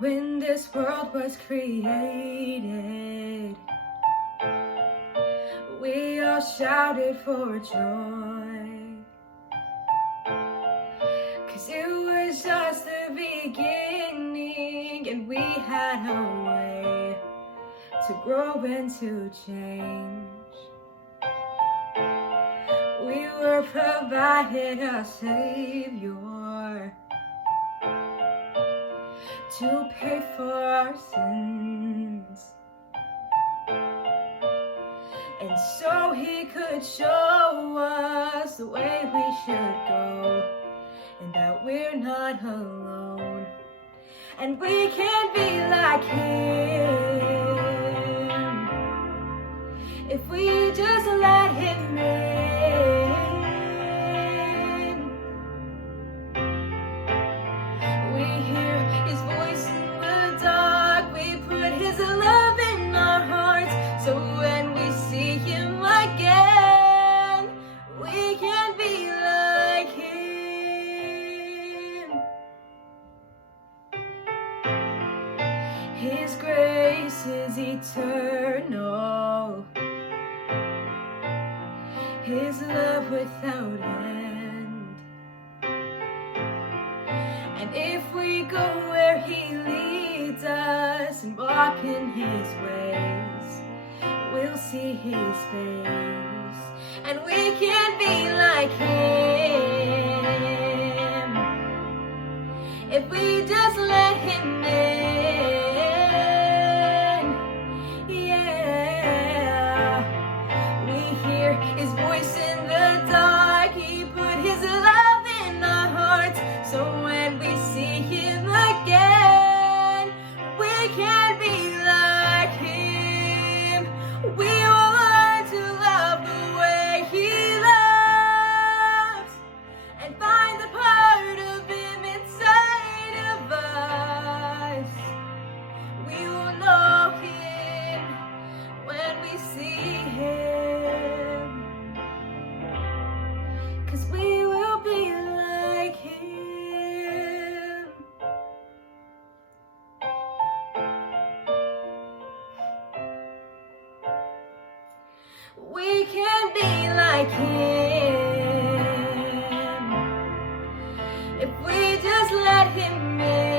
When this world was created, we all shouted for joy, 'cause it was just the beginning, and we had a way to grow and to change. We were provided a Savior to pay for our sins, and so He could show us the way we should go, and that we're not alone, and we can be like Him if we just let Him in. We hear His voice in the dark, we put His love in our hearts, so when we see Him again, we can be like Him. His grace is eternal, His love without end. And if we go where He leads us and walk in His ways, we'll see His face, and we can be like Him if we just let Him in. Yeah, we hear His voice in the dark, He put His love in our hearts, so when we see Him again, we can be like Him. We will learn to love the way He loves, and find the part of Him inside of us. We will know Him when we see Him, 'cause we will be like Him. We can be like Him if we just let Him in.